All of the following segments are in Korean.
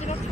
Merci.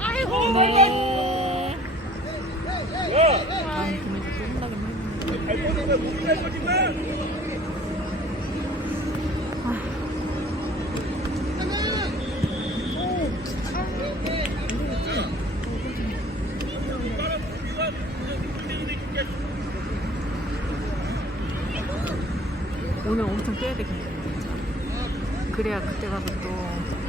아이고. 네. 오늘 엄청 빼야 되겠네. 그래야 그때 가서 또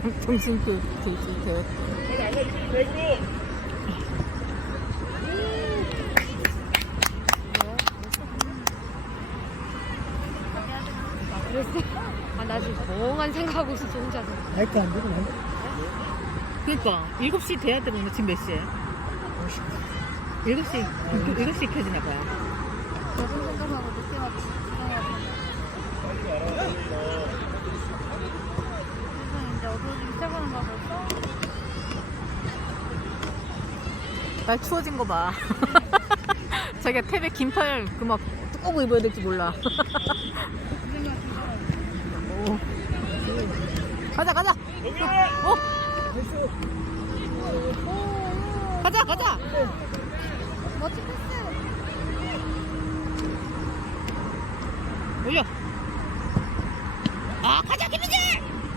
정- 정신교 교수 되었다. 아, 그랬어? 아, 나 지금 멍한 생각하고 있었어, 혼자서. 마이크 안 되고 난 그니까, 7시 돼야 되는데 지금 몇 시에? 7시, 7시 켜지나 봐요. 무슨 생각하고 늦게 왔지? 빨리 가라. 세상에 이제 어두워지기 시작하는 거야, 벌써? 날 추워진 거 봐. 자기가 탭에 긴팔 그막 두꺼운 입어야 될지 몰라. 오. 가자 가자. 어? 가자 가자. 멋진 패스! 올려. 아 가자 김민재.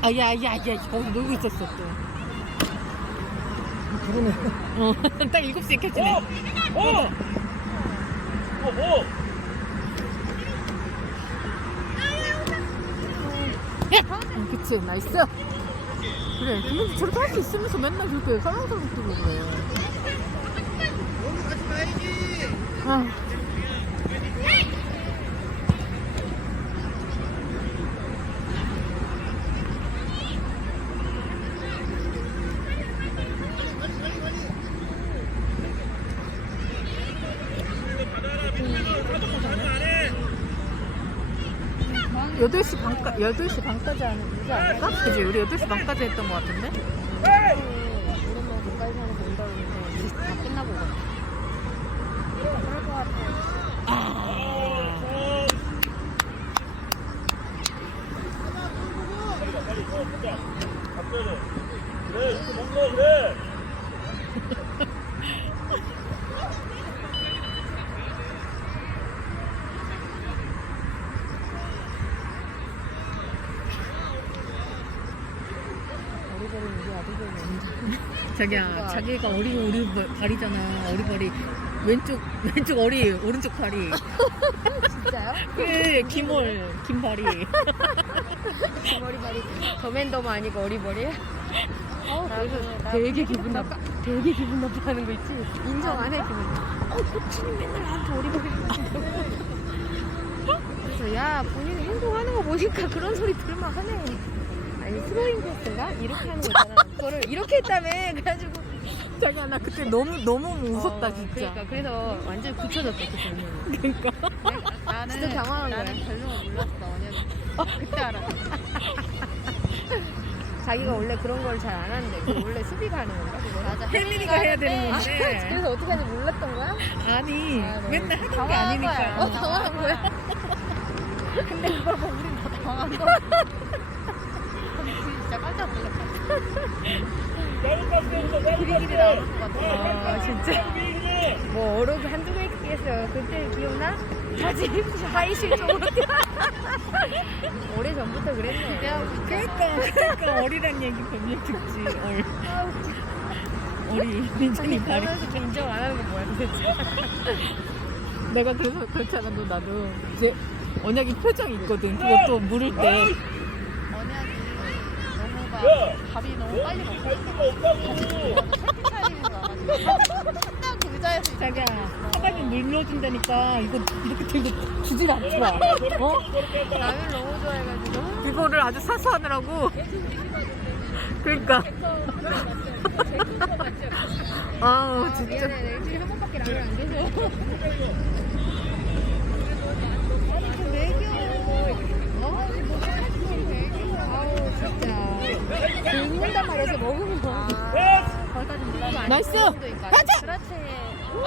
아야 아야 아야 거기 놀고 있었어 또. 그러네. 어, 딱 7시에 켜지네. 오! 오! 오! 오! 어, 그치 나이스. 그래 근데 저렇게 할 수 있으면서 맨날 저렇게 설렁설렁 뛰는 거예요. 오늘 가지 말기. 아. 12시 반까지 하는 거지 않을까? 그지 우리 8시 반까지 했던 거 같은데? 오랜만에 가까이 사는 거 온다 그러면서 다 끝나고 가 그럴 것 같아 자기야, 자기가 어린 오리 발이잖아. 어리발이. 왼쪽, 왼쪽 어리, 오른쪽 발이. 진짜요? 그래, 김월, 김발이. 머리발이 더맨더머 아니고 어리버리야? 어, 그래서 되게 기분 나빠. 되게 기분 나빠하는 거 있지? 인정 안 해, 기분. 어, 코치님 맨날 나한테 어리버리 그래서 야, 본인이 행동하는 거 보니까 그런 소리 들을만 하네. 아니, 스로잉 패스인가? 이렇게 하는 거잖아. 그거를 이렇게 했다며. 그래가지고. 자기야, 나 그때 너무, 너무 웃었다, 어, 진짜. 그러니까, 그래서 완전 히 굳혀졌어, 그 장면이. 그러니까. 나는, 진짜 당황한 거야. 나는 별로 몰랐어, 왜냐면. 그때 알았어. 자기가 원래 그런 걸 잘 안 하는데, 그 원래 수비가 하는 건가? 그거? 맞아. 혜민이가 해야 되는 건데. 그래서 어떻게 하는지 몰랐던 거야? 아니, 아, 네. 맨날 하는 게 아니니까. 거야. 어, 당황한 거야. 근데 그걸 보고 우린 더 당황한 거야. 진짜 깜짝 놀랐다. 나올 것 같아. 아, 진짜. 길이. 뭐 어록이 한두 개 있겠어요. 그때 기억나? 바지 하이실 쪽으로 오래 전부터 그랬네. 그러니까, 그러니까 어리란 얘기 분명 듣지. 얼. 어리, 민준이 발이. 그러면서 인정 안 하는 건 뭐야 도대체? 내가 그래서 그렇잖아, 너 나도. 이제 언약이 표정이 있거든. 그것도 물을 때. 밥이 너무 빨리 먹고 갈 수가 없다고. 채팅 차이는 거 같아서 한달 그 의자에서 자기야, 사람이 물 넣어준다니까 이거 이렇게 들고 주질 않더라. 어? 라면 너무 좋아해가지고 이거를 아주 사수하느라고. 그러니까. 아우, 아, 진짜. 미안해 내 일주일에 한 번밖에 라면 안 계셔 아니 좀 먹여 어? 진짜 긁는단 말이야 저 먹으면 아, 거기까지 몰라 나이스! 가자! 그렇지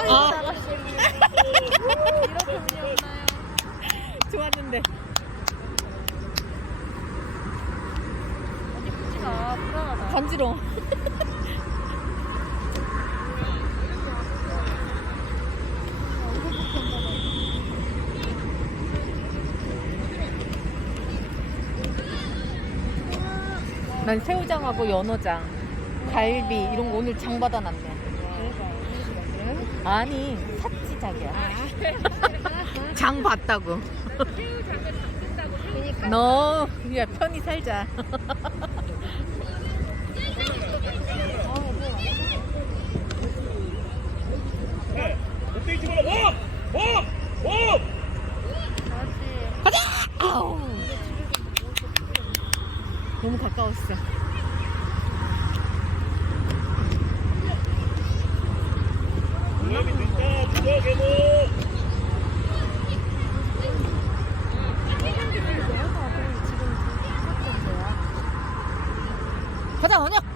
아. 나갔어 이렇게 운이 없나요? 좋았는데. 어디 붙지가 불안하다 간지러워. 난 새우장하고 연어장, 갈비 이런 거 오늘 장 받아놨네. 아니 샀지 자기야. 장 봤다고. 그니까 너 그냥 편히 살자. 맞 아, 아 니.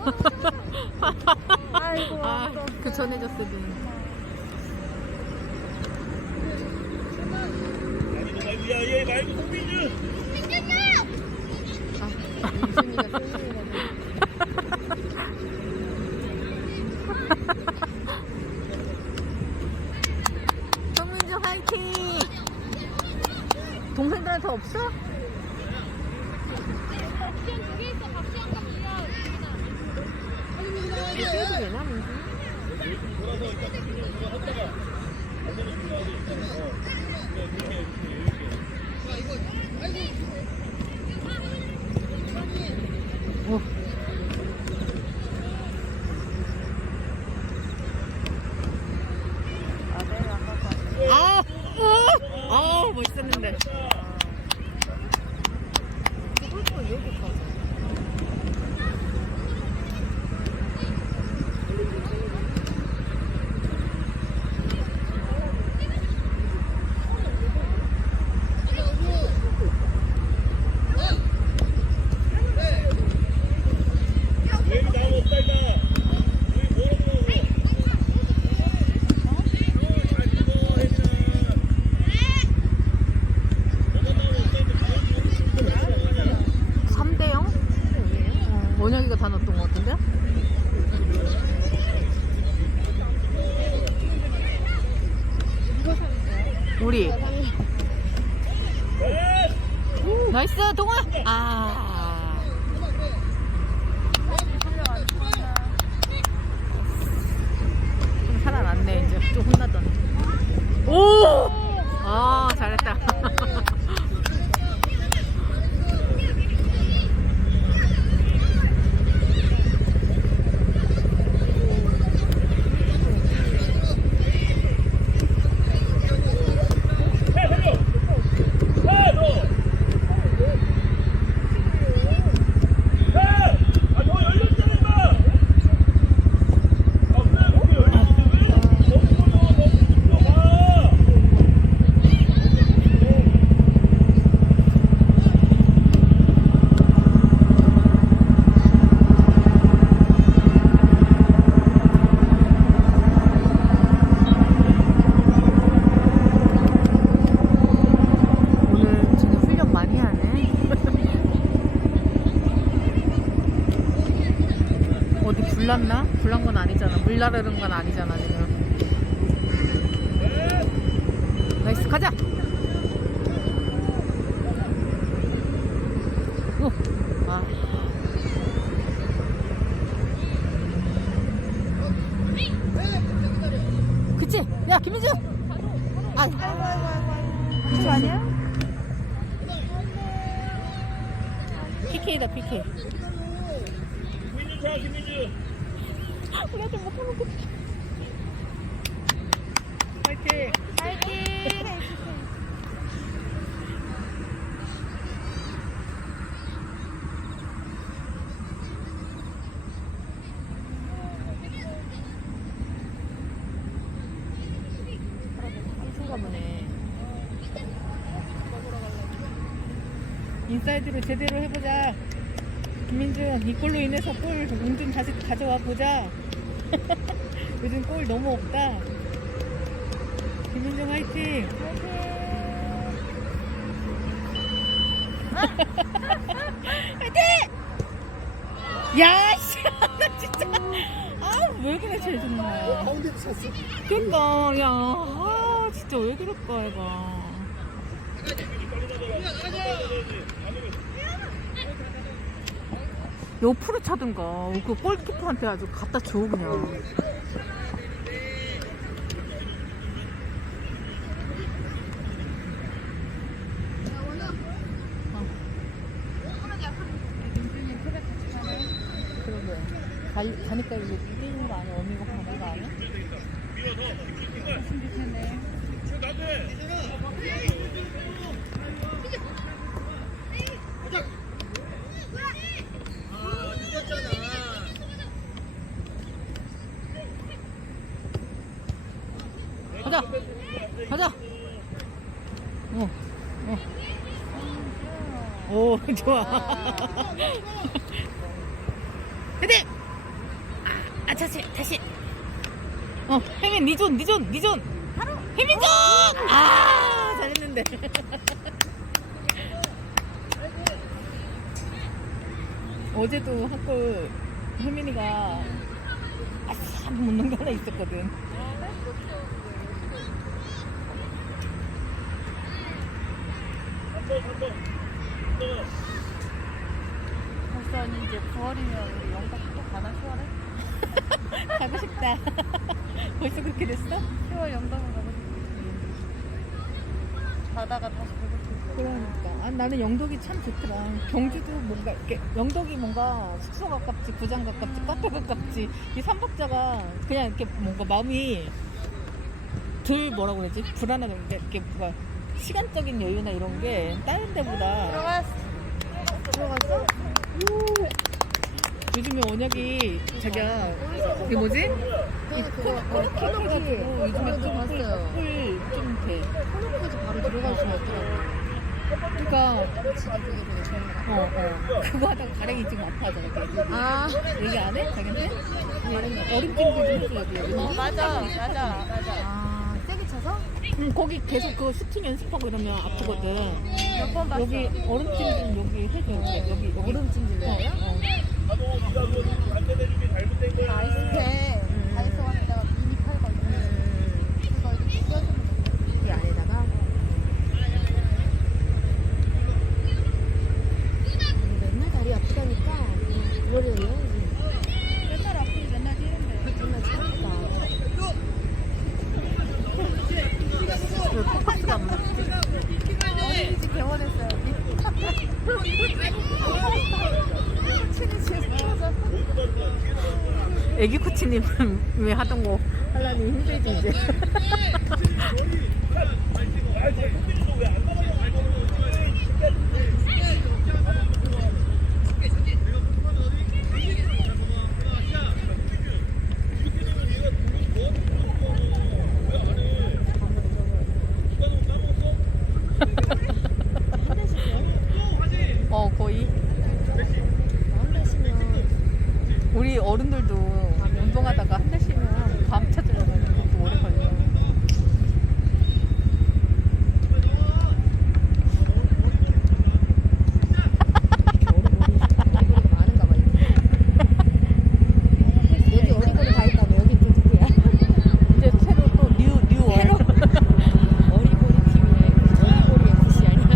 아이고. 아, 그 전해졌을 때. 그런 건 아니고 인사이드로 제대로 해보자. 김민준, 이 골로 인해서 골 웅좀 다시 가져와 보자. 요즘 골 너무 없다. 김민준 화이팅! 화이팅! 야, 씨! 나 진짜. 아, 왜 그래, 쟤 정말. 가운데 찼어. 그니까, 야, 아, 진짜 왜 그럴까, 얘가. 옆으로 차든가. 그 골키퍼한테 아주 갖다 줘, 그냥. 가, 가니까 이제 뛰는 거 아니야? 어미가 가는 거 아니야? 가자! 좋아. 헤딩! 아, 다시, 다시. 어, 혜민, 니존, 니존, 니존. 바로. 혜민 존! 아, 잘했는데. 어제도 학골 혜민이가 못 넣은 게 하나 있었거든. 벌써 이제 9월이면 우리 영덕 또 가나 10월에? 가고 싶다. 벌써 그렇게 됐어? 10월 영덕은 가고 싶어. 가다가 다시 보고 싶어. 그러니까 아, 나는 영덕이 참 좋더라. 경주도 뭔가 이렇게 영덕이 뭔가 숙소 가깝지, 구장 가깝지, 카페 가깝지. 이 삼박자가 그냥 이렇게 뭔가 마음이 덜 뭐라고 그러지? 불안하던 게 이렇게 뭔가 시간적인 여유나 이런 게 다른 데보다 들어갔어. 들어갔어? 요즘에 원혁이 자기야 이게 뭐지? 그거 코너 요즘에 좀 봤어요. 꿀좀 돼. 코너까지 바로 들어갈 수가 없더라고. 그러니까 진짜 그게 되게 좋은 거 같아. 어, 어. 그거 하다가 가랭이 지금 아파하잖아. 걔. 아, 얘기 안 해? 자기한테? 어림짐도 좀 해줘야 돼. 어, 맞아, 맞아, 맞아. 응, 거기 계속 그 슈팅 연습하고 이러면 아프거든. 몇 번 봤어? 여기 얼음찜 좀 여기 해줘. 여기, 여기, 여기. 얼음 찜 질래요? 어, 어. 아이스팩 음. 다이소 갔다가 미니 팔거든요. 그거 이렇게 끼워주면 돼. 이 안에다가 맨날 다리 아프다니까 그러려면 맨날 아프고 맨날 뛰는데. 정말 참다. 왜 포커스가 안 맞지? 어린이집 개원했어요. 친이 집에서 코치님은 왜 하던 거 하려니 힘들지 이제. 어 거의 마음 다시면 우리 어른들도 운동하다가 한 달 쉬면 밤 찾으려면 그것도 오래 걸려. 어리거리가 많은가 봐. 이제. 여기 어리거리 다 있다며 여기 또 누구야? 이제 새로 또 뉴, 뉴 월. 어리거리 팀이네. 어리거리 FC 아니야?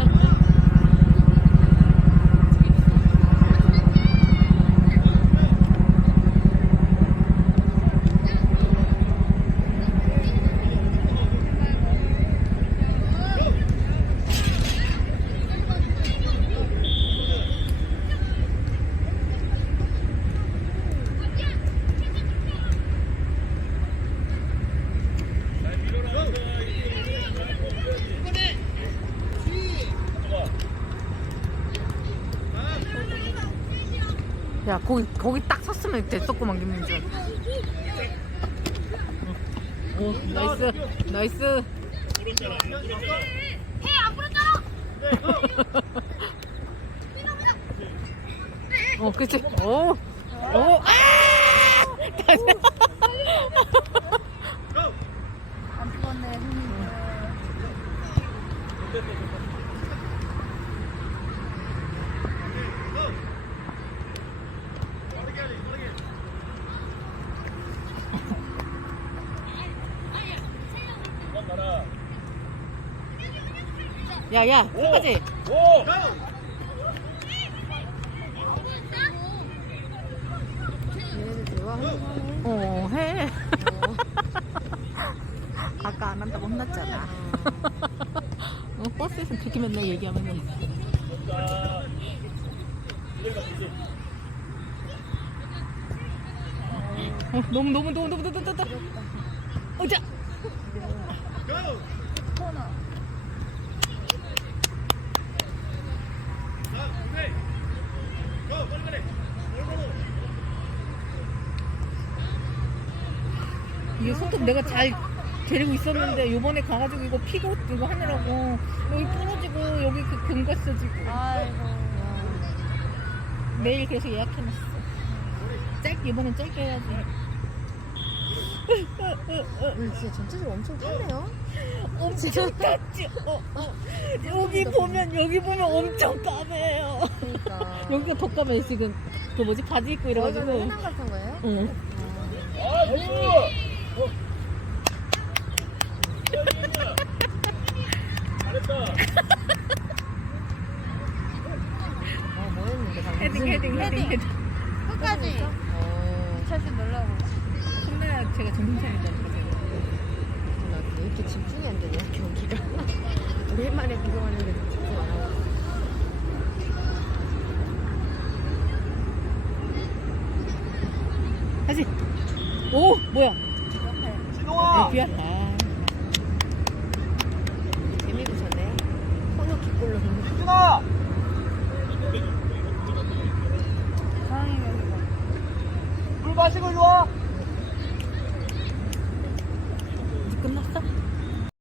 야, 거기, 딱 섰으면 됐었구만, 김민준. 오, 나이스, 나이스. 불었잖아. 이거 불었잖아. 어, 그치. 오. 오. 아! 다시. 안 죽었네. 그만 가라. 야, 야, 끝까지. 오! 얘네들 대화하는 어, 해. 아까 안 한다고 혼났잖아. 어, 버스에서 그렇게 맨날 얘기하면 자, 이래가 되지. 어, 너무 너무 너무 너무 너무 너무 너무 어자 코너. 손톱 내가 잘 데리고 있었는데 요번에 가가지고 이거 피고 이거 하느라고 여기 부러지고 여기 그 금가 써지고 아이고. 내일 그래서 예약해놨어 짧 이번엔 짧게 해야지 오늘 진짜 전체적으로 엄청 탔네요. 엄청 탔지 어, 어. 여기 보면 여기 보면 엄청 까매요 그러니까. 여기가 더 까매 지금 그 뭐지 바지 입고 저희가 이래가지고 해남 같은 거예요? 응. 아, 나 Let's go.